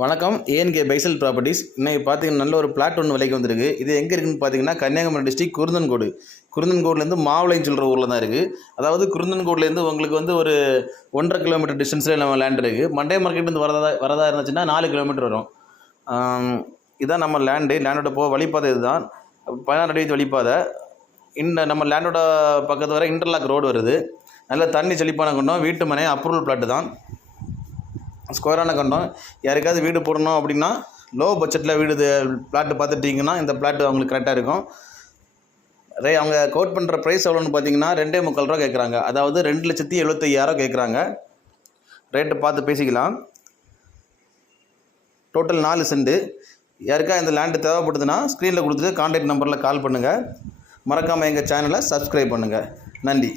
வணக்கம். ஏஎன்கே பைசல் ப்ராப்பர்ட்டிஸ். இன்னைக்கு பார்த்தீங்கன்னா நல்ல ஒரு பிளாட் ஒன்று விலைக்கு வந்திருக்கு. இது எங்கே இருக்குன்னு பார்த்தீங்கன்னா கன்னியாகுமரி டிஸ்ட்ரிக்ட் குருந்தன்கோடுலேருந்து மாவளைன்னு சொல்கிற ஊரில் தான் இருக்குது. அதாவது குருந்தன்கோட்லேருந்து உங்களுக்கு வந்து ஒரு 1.5 கிலோமீட்டர் டிஸ்டன்ஸில் நம்ம லேண்ட் இருக்குது. மண்டே மார்க்கெட்லேருந்து வரதா இருந்துச்சுன்னா 4 கிலோமீட்டர் வரும். இதுதான் நம்ம லேண்டோட வழிபாதை. இதுதான் 16 அடி வழிபாதை. நம்ம லேண்டோட பக்கத்து வர இன்டர்லாக் ரோடு வருது. நல்ல தண்ணி செழிப்பான கொண்டோம். வீட்டு மனை அப்ரூவல் பிளாட்டு தான். ஸ்கொயரான கண்டம். யாருக்காவது வீடு போடணும் அப்படின்னா லோ பட்ஜெட்டில் வீடு பிளாட்டு பார்த்துட்டிங்கன்னா இந்த பிளாட்டு அவங்களுக்கு கரெக்டாக இருக்கும். அவங்க கோட் பண்ணுற ப்ரைஸ் எவ்வளோன்னு பார்த்தீங்கன்னா 2.25 ரூபா கேட்குறாங்க. அதாவது 2,75,000 கேட்குறாங்க. ரேட்டு பார்த்து பேசிக்கலாம். Total 4 cent. யாருக்கா இந்த லேண்டு தேவைப்படுதுன்னா ஸ்க்ரீனில் கொடுத்துட்டு கான்டாக்ட் நம்பரில் கால் பண்ணுங்கள். மறக்காமல் எங்கள் சேனலை சப்ஸ்கிரைப் பண்ணுங்கள். நன்றி.